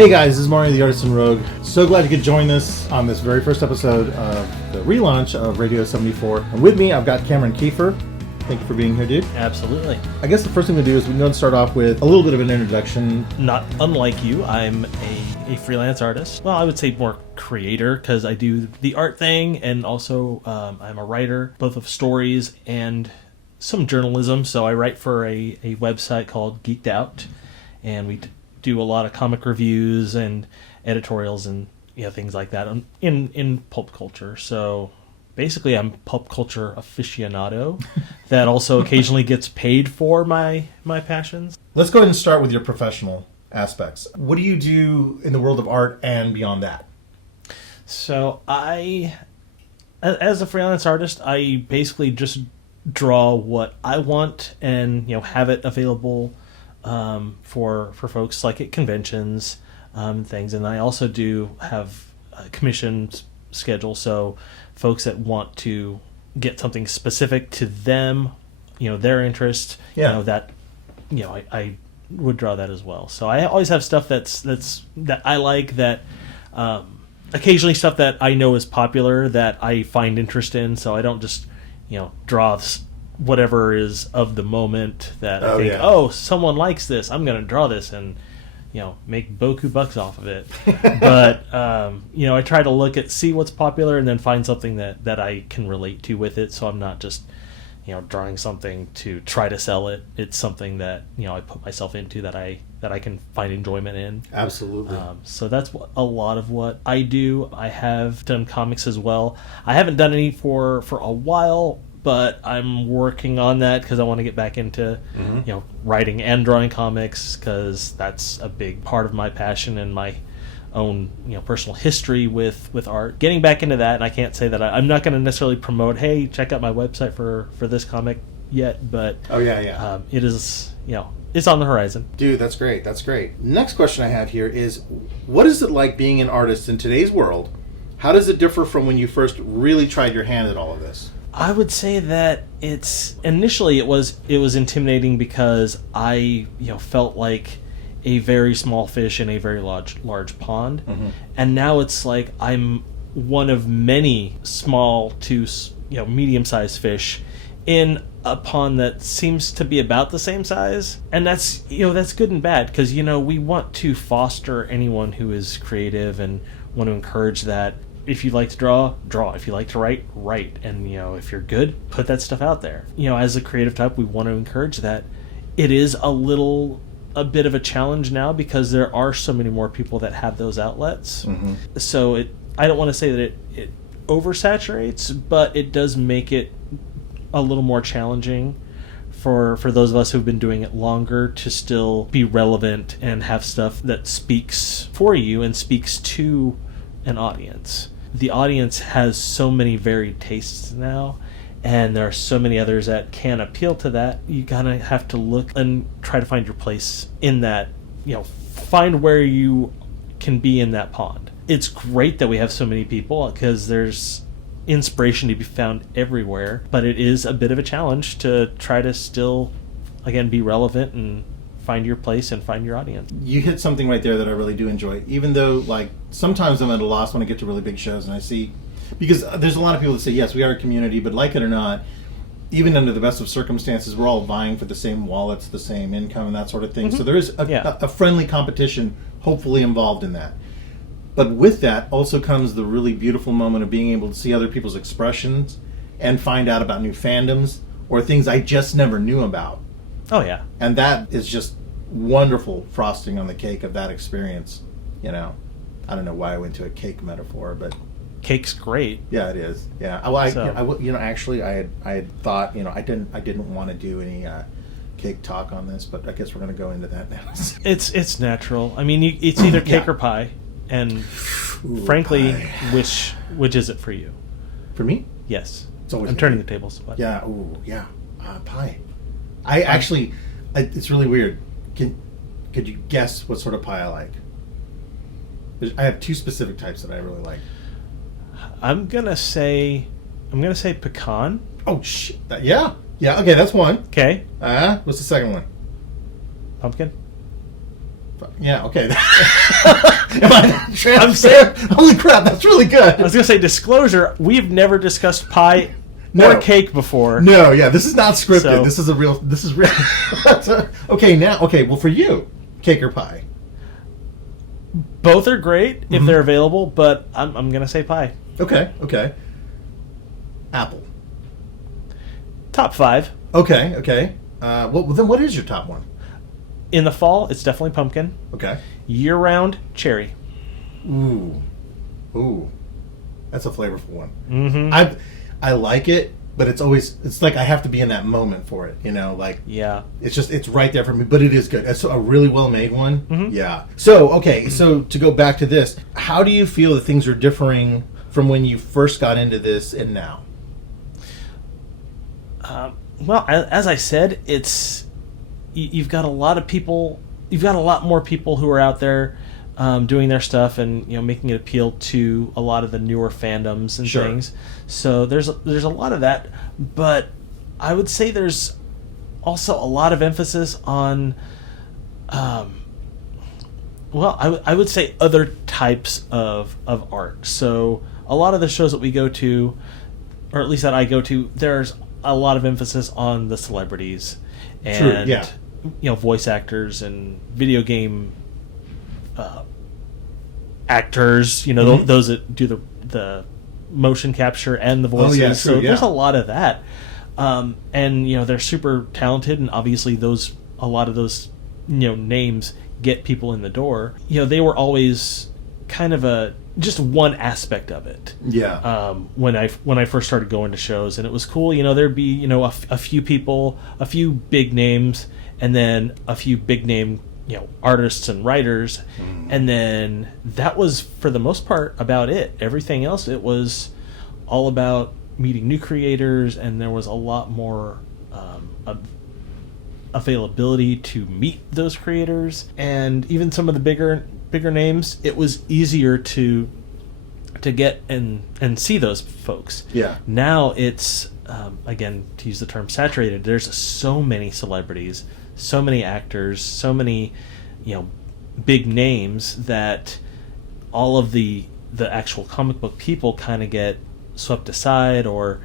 Hey guys, this is Mario the Artisan Rogue. So glad you could join us on this very first episode of the relaunch of Radio74. And with me, I've got Cameron Kieffer. Thank you for being here, dude. Absolutely. I guess the first thing to do is we can go and start off with a little bit of an introduction. Not unlike you, I'm a freelance artist. Well, I would say more creator because I do the art thing, and also I'm a writer, both of stories and some journalism. So I write for a website called Geeked Out, and we do a lot of comic reviews and editorials and things like that in pulp culture. So basically, I'm pulp culture aficionado that also occasionally gets paid for my passions. Let's go ahead and start with your professional aspects. What do you do in the world of art and beyond that? So as a freelance artist, I basically just draw what I want and have it available for folks like at conventions, things. And I also do have a commission schedule, so folks that want to get something specific to them, their interest, I would draw that as well. So I always have stuff that I like, that occasionally stuff that I know is popular that I find interest in. So I don't just draw whatever is of the moment that I think, someone likes this, I'm going to draw this and make boku bucks off of it. But I try to see what's popular and then find something that I can relate to with it. So I'm not just drawing something to try to sell it. It's something that I put myself into, that I can find enjoyment in. Absolutely. So that's a lot of what I do. I have done comics as well. I haven't done any for a while, but I'm working on that because I want to get back into writing and drawing comics, because that's a big part of my passion and my own personal history with art. Getting back into that, and I can't say that I'm not going to necessarily promote, hey, check out my website for this comic yet, but it is it's on the horizon. Dude, that's great. That's great. Next question I have here is, what is it like being an artist in today's world? How does it differ from when you first really tried your hand at all of this? I would say that initially it was intimidating, because I felt like a very small fish in a very large pond, and now it's like I'm one of many small to medium-sized fish in a pond that seems to be about the same size. And that's that's good and bad, because we want to foster anyone who is creative and want to encourage that. If you like to draw. If you like to write. And, if you're good, put that stuff out there. As a creative type, we want to encourage that. It is a bit of a challenge now, because there are so many more people that have those outlets. So I don't want to say that it oversaturates, but it does make it a little more challenging for those of us who've been doing it longer to still be relevant and have stuff that speaks for you and speaks to an audience. The audience has so many varied tastes now, and there are so many others that can appeal to that. You kind of have to look and try to find your place in that, find where you can be in that pond. It's great that we have so many people, because there's inspiration to be found everywhere, but it is a bit of a challenge to try to still, again, be relevant and find your place and find your audience. You hit something right there that I really do enjoy, even though sometimes I'm at a loss when I get to really big shows and I see, because there's a lot of people that say, yes, we are a community, but like it or not, even under the best of circumstances, we're all vying for the same wallets, the same income, and that sort of thing. So there is a friendly competition hopefully involved in that. But with that also comes the really beautiful moment of being able to see other people's expressions and find out about new fandoms or things I just never knew about. Oh, yeah. And that is just wonderful frosting on the cake of that experience. I don't know why I went to a cake metaphor, but cake's great. Yeah, it is. Yeah. Actually, I had thought, I didn't want to do any cake talk on this, but I guess we're going to go into that now. It's natural. I mean, it's either cake or pie, and frankly, pie. which is it for you? For me? Yes. I'm turning the tables. But. Yeah. Pie. I actually, it's really weird. Could you guess what sort of pie I like? I have two specific types that I really like. I'm gonna say pecan. Oh shit! Yeah. Okay, that's one. Okay. What's the second one? Pumpkin. Yeah, okay. Am I transparent? Holy crap, that's really good. I was going to say, disclosure, we've never discussed pie or cake before. No, yeah, this is not scripted. So, this is real. Okay, well, for you, cake or pie? Both are great if they're available, but I'm going to say pie. Okay. Apple. Top 5. Okay. Well, then what is your top one? In the fall, it's definitely pumpkin. Okay. Year-round, cherry. Ooh. That's a flavorful one. Mm-hmm. I like it, but it's like I have to be in that moment for it, like Yeah. it's right there for me, but it is good. It's a really well-made one. Mm-hmm. Yeah. So to go back to this, how do you feel that things are differing from when you first got into this and now? Well, as I said, you've got a lot of people. You've got a lot more people who are out there doing their stuff and making it appeal to a lot of the newer fandoms and things. So there's a lot of that, but I would say there's also a lot of emphasis on, I would say other types of art. So a lot of the shows that we go to, or at least that I go to, there's a lot of emphasis on the celebrities and voice actors and video game actors, those that do the motion capture and the voices. Oh, yeah, so there's a lot of that. And they're super talented, and obviously a lot of those names get people in the door. They were always kind of just one aspect of it. Yeah. When I first started going to shows, and it was cool. There'd be a few people, a few big names, and then a few big name artists and writers, and then that was for the most part about it. Everything else, it was all about meeting new creators, and there was a lot more availability to meet those creators, and even some of the bigger names, it was easier to get and see those folks. Yeah. Now it's again, to use the term saturated, there's so many celebrities, so many actors, so many big names that all of the actual comic book people kind of get swept aside, or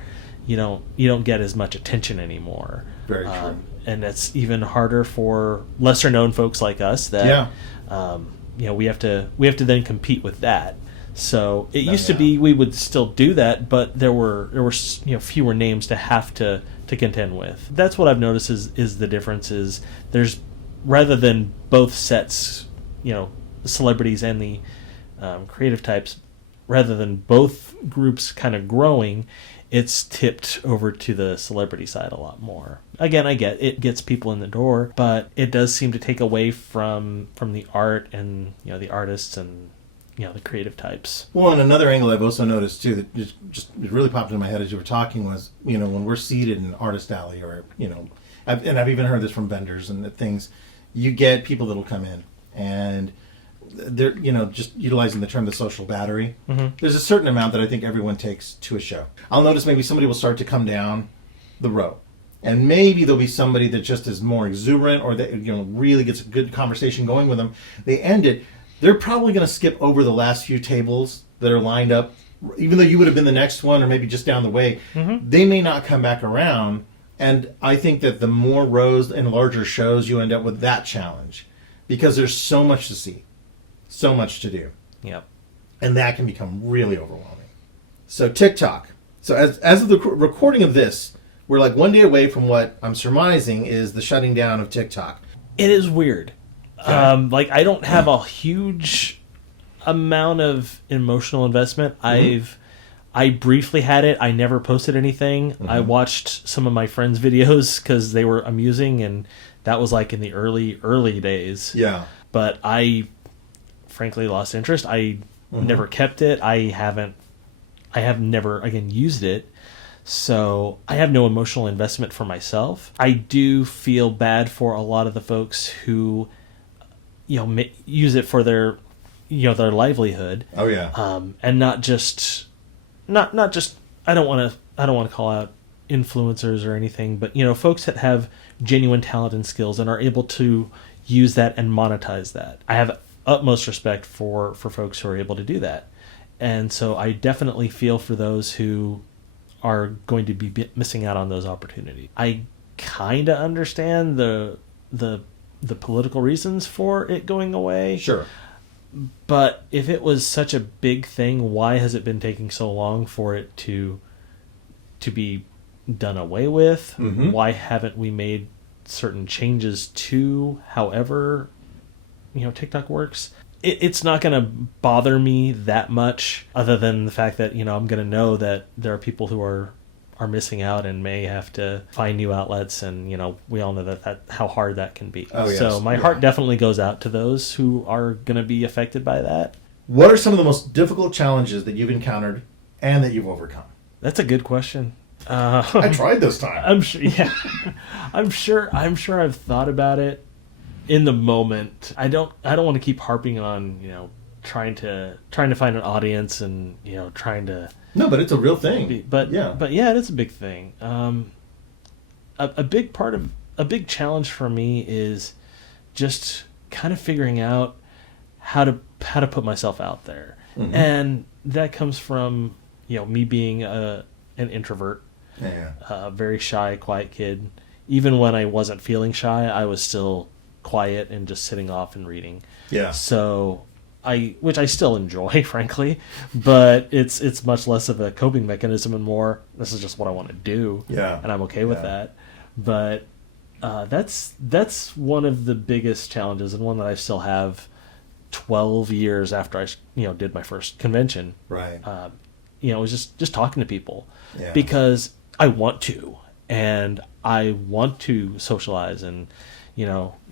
you don't get as much attention anymore. Very true. And it's even harder for lesser known folks like us that we have to then compete with that. So it used to be we would still do that, but there were fewer names to have to contend with. That's what I've noticed is the difference is there's, rather than both sets, the celebrities and the creative types, rather than both groups kind of growing, it's tipped over to the celebrity side a lot more. Again, I get it gets people in the door, but it does seem to take away from the art and the artists and the creative types. Well, and another angle I've also noticed too that just really popped into my head as you were talking was when we're seated in Artist Alley, or I've even heard this from vendors and things, you get people that'll come in and they're just utilizing the term the social battery. Mm-hmm. There's a certain amount that I think everyone takes to a show. I'll notice maybe somebody will start to come down the row, and maybe there'll be somebody that just is more exuberant, or that really gets a good conversation going with them. They end it. They're probably going to skip over the last few tables that are lined up, even though you would have been the next one or maybe just down the way. Mm-hmm. They may not come back around, and I think that the more rows and larger shows, you end up with that challenge, because there's so much to see. So much to do. Yep. And that can become really overwhelming. So TikTok. So as of the recording of this, we're like one day away from what I'm surmising is the shutting down of TikTok. It is weird. Okay. I don't have a huge amount of emotional investment. Mm-hmm. I briefly had it. I never posted anything. Mm-hmm. I watched some of my friends' videos because they were amusing, and that was like in the early days. Yeah. But I frankly lost interest. I never kept it. I have never again used it. So I have no emotional investment for myself. I do feel bad for a lot of the folks who use it for their their livelihood. Oh yeah. And not just I don't want to call out influencers or anything, but folks that have genuine talent and skills and are able to use that and monetize that. I have utmost respect for folks who are able to do that. And so I definitely feel for those who are going to be missing out on those opportunities. I kind of understand the political reasons for it going away. Sure. But if it was such a big thing, why has it been taking so long for it to be done away with? Mm-hmm. Why haven't we made certain changes to however TikTok works? It's not going to bother me that much, other than the fact that I'm going to know that there are people who are missing out and may have to find new outlets, and we all know that how hard that can be. Oh, yes. So my heart definitely goes out to those who are going to be affected by that. What are some of the most difficult challenges that you've encountered and that you've overcome? That's a good question. I tried this time. I'm sure. Yeah, I'm sure I've thought about it in the moment. I don't want to keep harping on trying to find an audience and trying to. No, but it's a real thing. But yeah, it is a big thing. A big challenge for me is just kind of figuring out how to put myself out there, mm-hmm. and that comes from me being an introvert, a very shy, quiet kid. Even when I wasn't feeling shy, I was still quiet and just sitting off and reading. Yeah. So which I still enjoy, frankly, but it's much less of a coping mechanism and more, this is just what I want to do. Yeah. And I'm okay with that. But that's one of the biggest challenges, and one that I still have 12 years after I did my first convention. Right. It was just talking to people, yeah. because I want to, and I want to socialize and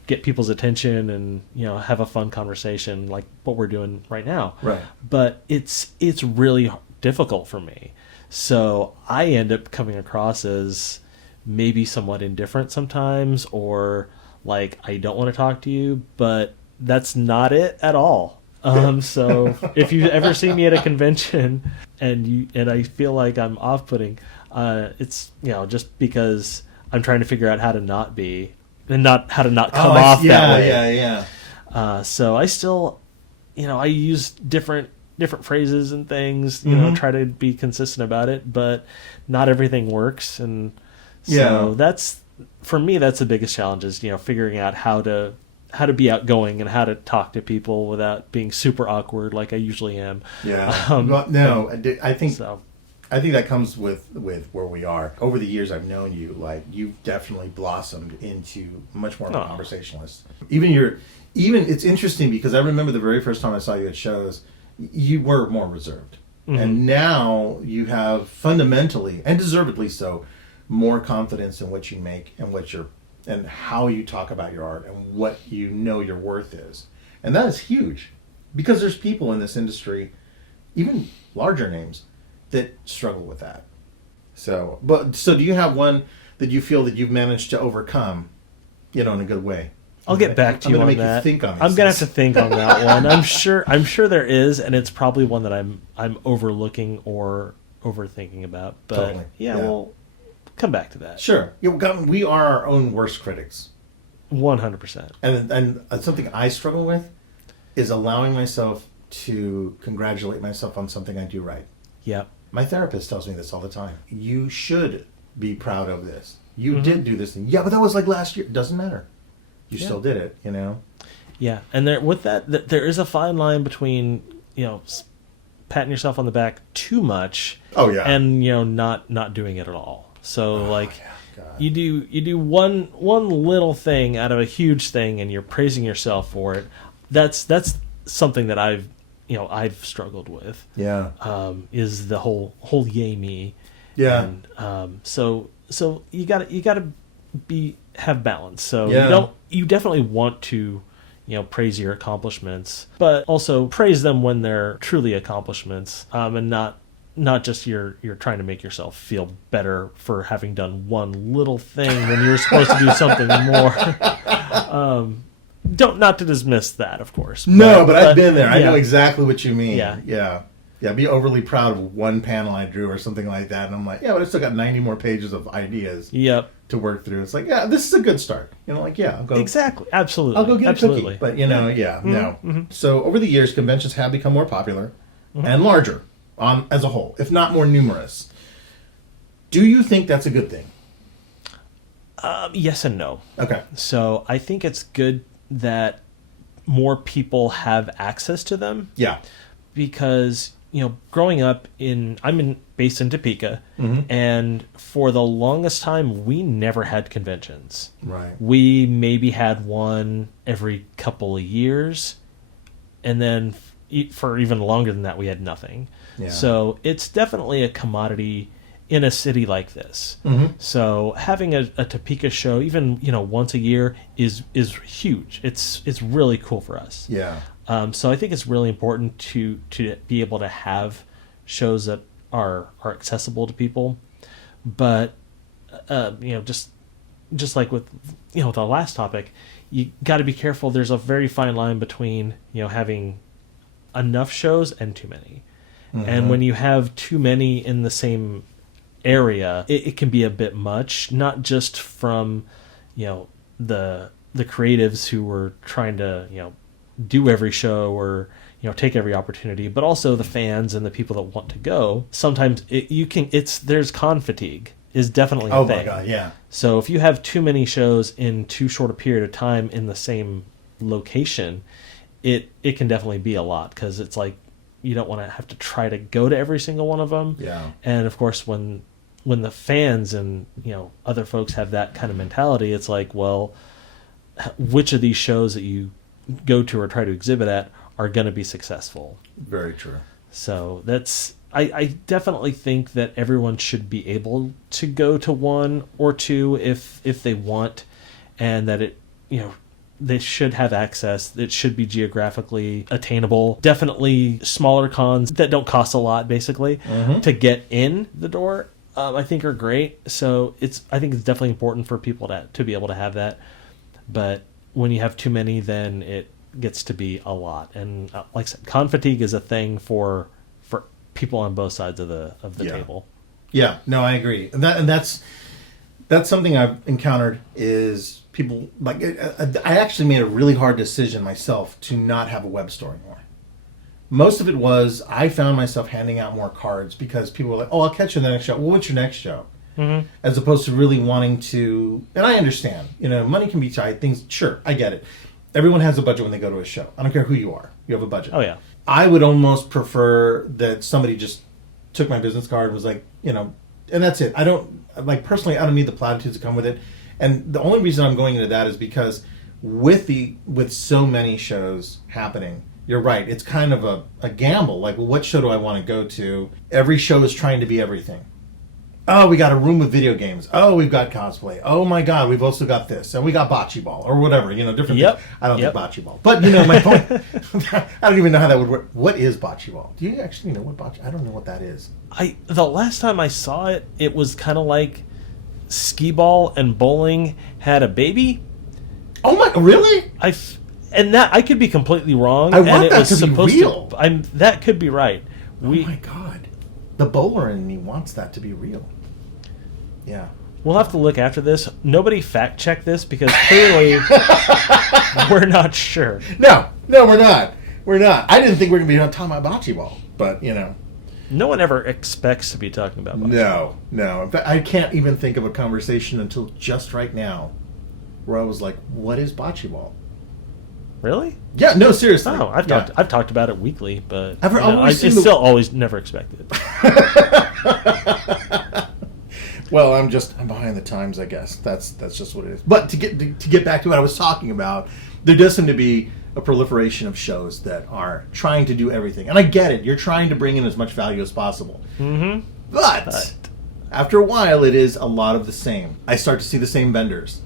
get people's attention and have a fun conversation like what we're doing right now. Right. But it's really difficult for me, so I end up coming across as maybe somewhat indifferent sometimes, or like I don't want to talk to you, but that's not it at all. So if you ever see me at a convention and I feel like I'm off-putting, it's just because I'm trying to figure out how to not be, and how to not come off that way. Yeah. So I still, I use different phrases and things, mm-hmm. try to be consistent about it, but not everything works. And so that's, for me, that's the biggest challenge, is, figuring out how to be outgoing and how to talk to people without being super awkward like I usually am. Yeah. I think so. I think that comes with where we are. Over the years I've known you, like, you've definitely blossomed into much more of a conversationalist. Even it's interesting because I remember the very first time I saw you at shows, you were more reserved. Mm-hmm. And now you have fundamentally, and deservedly so, more confidence in what you make and how you talk about your art and what your worth is. And that is huge, because there's people in this industry, even larger names, that struggle with that. So do you have one that you feel that you've managed to overcome, in a good way? I'll get back to you on that. I'm going to have to think on that one. I'm sure there is, and it's probably one that I'm overlooking or overthinking about. But totally. Yeah, we'll come back to that. Sure. We are our own worst critics. 100%. And something I struggle with is allowing myself to congratulate myself on something I do right. Yep. My therapist tells me this all the time. You should be proud of this. You mm-hmm. did do this thing. Yeah, but that was like last year. It doesn't matter. You still did it, Yeah, and with that, there is a fine line between, patting yourself on the back too much. Oh, yeah. And, not doing it at all. So, you do one little thing out of a huge thing, and you're praising yourself for it. That's something that I've struggled with. Yeah. Is the whole yay me. Yeah. And so you gotta have balance. So you definitely want to praise your accomplishments, but also praise them when they're truly accomplishments, and not just you're trying to make yourself feel better for having done one little thing when you're supposed to do something more. Not to dismiss that, of course. But I've been there. I know exactly what you mean. Yeah. be overly proud of one panel I drew or something like that. And I'm like, yeah, but I still got 90 more pages of ideas to work through. It's like, yeah, this is a good start. Like, yeah, I'll go. Exactly. Absolutely. I'll go get a cookie. But, no. So over the years, conventions have become more popular and larger as a whole, if not more numerous. Do you think that's a good thing? Yes and no. Okay. So I think it's good that more people have access to them. Yeah. Because, growing up based in Topeka, and for the longest time, we never had conventions. Right. We maybe had one every couple of years, and then for even longer than that, we had nothing. Yeah. So it's definitely a commodity in a city like this. So having a Topeka show, even once a year, is huge. It's really cool for us. Yeah. So I think it's really important to be able to have shows that are accessible to people. But just like with the last topic, you got to be careful. There's a very fine line between having enough shows and too many. And when you have too many in the same area, it can be a bit much, not just from the creatives who were trying to do every show or take every opportunity, but also the fans and the people that want to go. Sometimes there's con fatigue is definitely a thing. Oh my god, yeah. So if you have too many shows in too short a period of time in the same location, it can definitely be a lot, because it's like you don't want to have to try to go to every single one of them. Yeah. And of course, when the fans and other folks have that kind of mentality, it's like, well, which of these shows that you go to or try to exhibit at are going to be successful? Very true. So I definitely think that everyone should be able to go to one or two if they want, and that they should have access. It should be geographically attainable. Definitely smaller cons that don't cost a lot, basically, to get in the door, I think are great. So I think it's definitely important for people to be able to have that. But when you have too many, then it gets to be a lot. And like I said, con fatigue is a thing for people on both sides of the table. Yeah, no, I agree. And that's something I've encountered is people like I actually made a really hard decision myself to not have a web store anymore. Most of it was I found myself handing out more cards because people were like, "Oh, I'll catch you in the next show." Well, what's your next show? As opposed to really wanting to, and I understand, money can be tight. Things, sure, I get it. Everyone has a budget when they go to a show. I don't care who you are. You have a budget. Oh, yeah. I would almost prefer that somebody just took my business card and was like, and that's it. I don't, personally, I don't need the platitudes that come with it. And the only reason I'm going into that is because with so many shows happening, you're right. It's kind of a gamble. Like, well, what show do I want to go to? Every show is trying to be everything. Oh, we got a room with video games. Oh, we've got cosplay. Oh my God, we've also got this. And we got bocce ball or whatever, different things. I don't think bocce ball. But, my point, I don't even know how that would work. What is bocce ball? Do you actually know what bocce? I don't know what that is. The last time I saw it, it was kind of like skee ball and bowling had a baby. Oh my, really? And that I could be completely wrong. I want that to be real. That could be right. Oh my God. The bowler in me wants that to be real. Yeah. We'll have to look after this. Nobody fact check this because clearly we're not sure. No, we're not. We're not. I didn't think we were going to be talking about bocce ball, but No one ever expects to be talking about bocce ball. No. In fact, I can't even think of a conversation until just right now where I was like, what is bocce ball? Really? Yeah, no, seriously. Oh, I've talked about it weekly, but it's still always never expected. Well, I'm behind the times, I guess. That's just what it is. But to get back to what I was talking about, there does seem to be a proliferation of shows that are trying to do everything, and I get it. You're trying to bring in as much value as possible. But after a while, it is a lot of the same. I start to see the same vendors.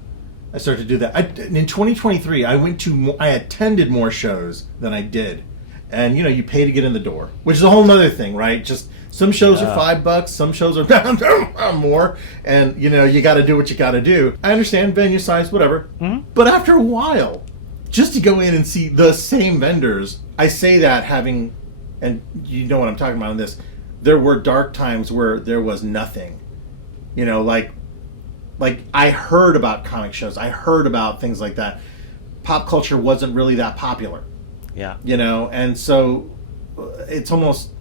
I started to do that. In 2023, I attended more shows than I did. And, you pay to get in the door, which is a whole other thing, right? Just some shows are $5, some shows are more, and, you got to do what you got to do. I understand venue size, whatever. But after a while, just to go in and see the same vendors, I say that having and you know what I'm talking about in this, there were dark times where there was nothing. You know, like I heard about comic shows. I heard about things like that. Pop culture wasn't really that popular. Yeah. You know, and so it's almost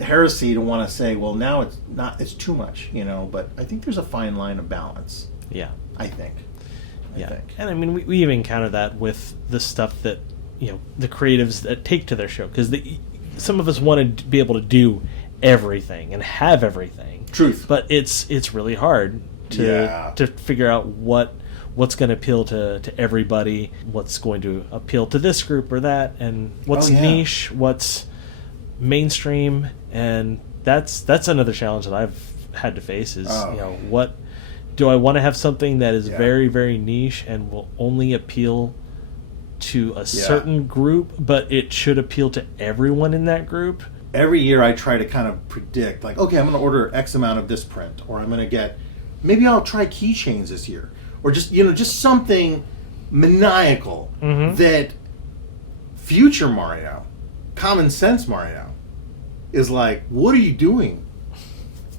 heresy to want to say, well, now it's too much, you know, but I think there's a fine line of balance. Yeah. I think. And I mean, we even encounter that with the stuff that, you know, the creatives that take to their show, because some of us want to be able to do everything and have everything. Truth. But it's really hard to figure out what's going to appeal to everybody, what's going to appeal to this group or that, and what's niche, what's mainstream, and that's another challenge that I've had to face is, you know, what do I want to have something that is very, very niche and will only appeal to a certain group, but it should appeal to everyone in that group. Every year I try to kind of predict, like, okay, I'm going to order X amount of this print, or I'm going to get, maybe I'll try keychains this year, or just, you know, just something maniacal that future Mario, common sense Mario, is like, what are you doing?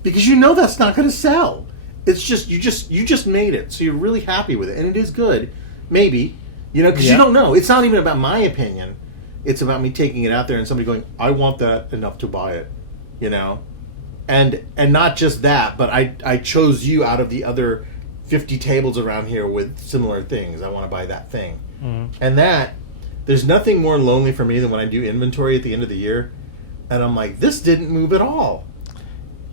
Because you know that's not going to sell. It's just you just made it, so you're really happy with it, and it is good, maybe, you know, because you don't know. It's not even about my opinion. It's about me taking it out there and somebody going, I want that enough to buy it, you know, and not just that, but I chose you out of the other 50 tables around here with similar things. I want to buy that thing, and that there's nothing more lonely for me than when I do inventory at the end of the year, and I'm like, this didn't move at all.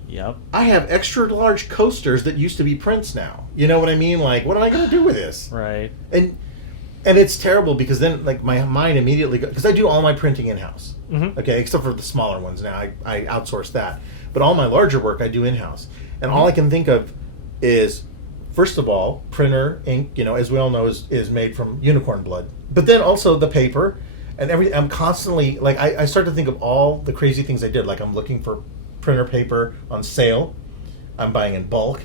Yep. I have extra large coasters that used to be prints now. You know what I mean? Like, what am I going to do with this? Right. And it's terrible because then, like, my mind immediately goes, because I do all my printing in-house. Okay, except for the smaller ones now. I outsource that. But all my larger work I do in-house. And all I can think of is, first of all, printer, ink, you know, as we all know, is made from unicorn blood. But then also the paper and everything. I'm constantly, like, I start to think of all the crazy things I did. Like, I'm looking for printer paper on sale. I'm buying in bulk.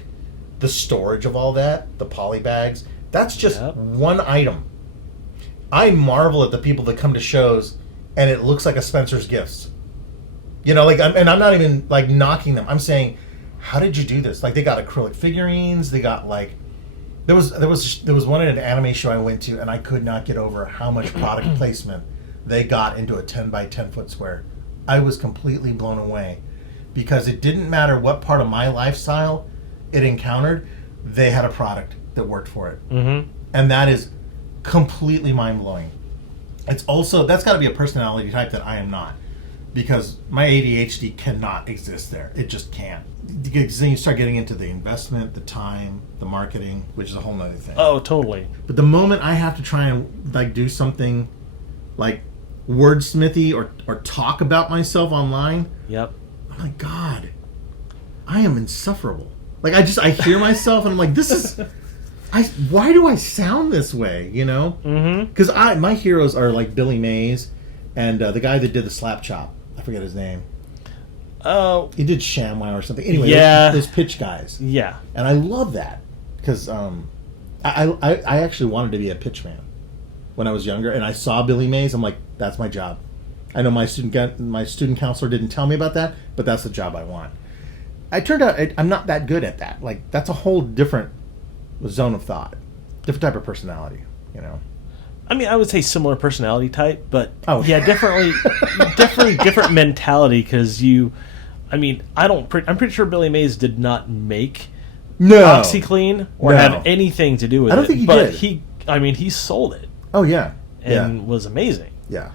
The storage of all that, the poly bags, that's just one item. I marvel at the people that come to shows and it looks like a Spencer's Gifts. You know, like, and I'm not even like knocking them. I'm saying, how did you do this? Like, they got acrylic figurines. They got, like, there was one at an anime show I went to, and I could not get over how much product placement they got into a 10 by 10 foot square. I was completely blown away. Because it didn't matter what part of my lifestyle it encountered, they had a product that worked for it. And that is completely mind-blowing. It's also, that's got to be a personality type that I am not. Because my ADHD cannot exist there. It just can't. Because then you start getting into the investment, the time, the marketing, which is a whole nother thing. Oh, totally. But the moment I have to try and, like, do something like wordsmithy or talk about myself online... Yep. Oh my God, I am insufferable. Like, I hear myself and I'm like, this is, why do I sound this way, you know? Because my heroes are like Billy Mays and the guy that did the Slap Chop. I forget his name. Oh. He did ShamWow or something. Anyway, those pitch guys. Yeah. And I love that because I actually wanted to be a pitchman when I was younger, and I saw Billy Mays. I'm like, that's my job. I know my student counselor didn't tell me about that, but that's the job I want. I turned out I'm not that good at that. Like, that's a whole different zone of thought, different type of personality, you know. I mean, I would say similar personality type, but definitely different mentality. Because I'm pretty sure Billy Mays did not make OxyClean or have anything to do with it. I don't think he did. But he sold it. Oh yeah, and was amazing. Yeah.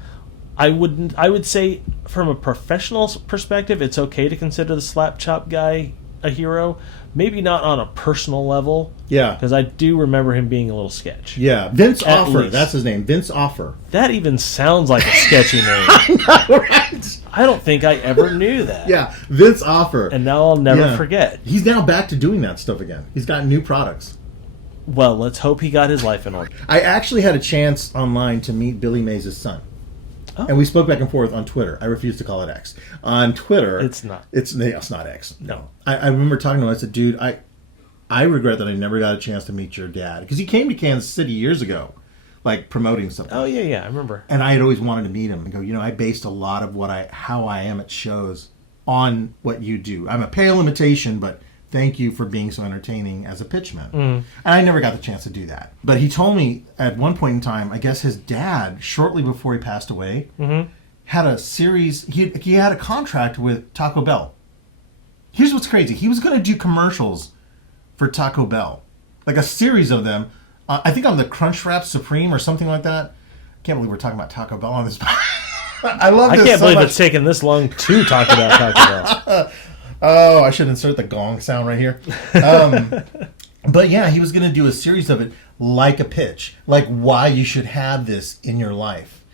I would say from a professional perspective, it's okay to consider the Slap Chop guy a hero. Maybe not on a personal level. Yeah. Because I do remember him being a little sketch. Yeah. Vince Offer. That's his name. Vince Offer. That even sounds like a sketchy name. I know, right? I don't think I ever knew that. Yeah. Vince Offer. And now I'll never forget. He's now back to doing that stuff again. He's got new products. Well, let's hope he got his life in order. I actually had a chance online to meet Billy Mays' son. Oh. And we spoke back and forth on Twitter. I refuse to call it X. On Twitter... It's not. It's not X. No. I remember talking to him. I said, dude, I regret that I never got a chance to meet your dad. Because he came to Kansas City years ago like promoting something. Oh yeah, I remember. And I had always wanted to meet him and go, I based a lot of how I am at shows on what you do. I'm a pale imitation, but thank you for being so entertaining as a pitchman. And I never got the chance to do that. But he told me at one point in time, I guess his dad, shortly before he passed away, had a series, he had a contract with Taco Bell. Here's what's crazy. He was going to do commercials for Taco Bell. Like a series of them. I think on the Crunchwrap Supreme or something like that. I can't believe we're talking about Taco Bell on this. I love this. I can't believe it's taken this long to talk about Taco Bell. Oh, I should insert the gong sound right here. But yeah, he was going to do a series of it like a pitch. Like why you should have this in your life.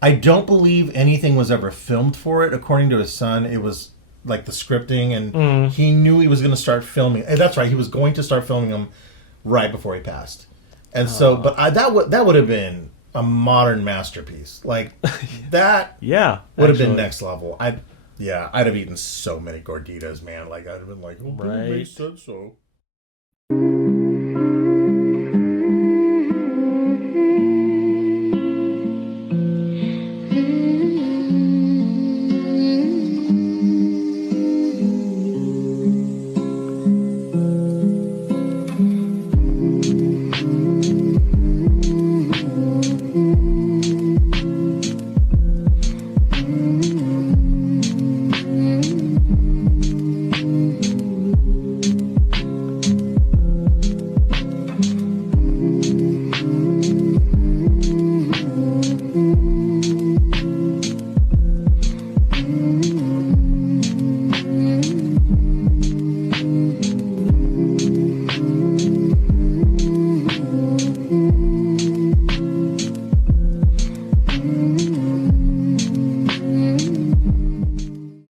I don't believe anything was ever filmed for it. According to his son, it was like the scripting, and he knew he was going to start filming. That's right. He was going to start filming them right before he passed. And so, but that would have been a modern masterpiece. Like that would have been next level. I'd have eaten so many gorditas, man. Like I'd have been like, oh, right. They said so.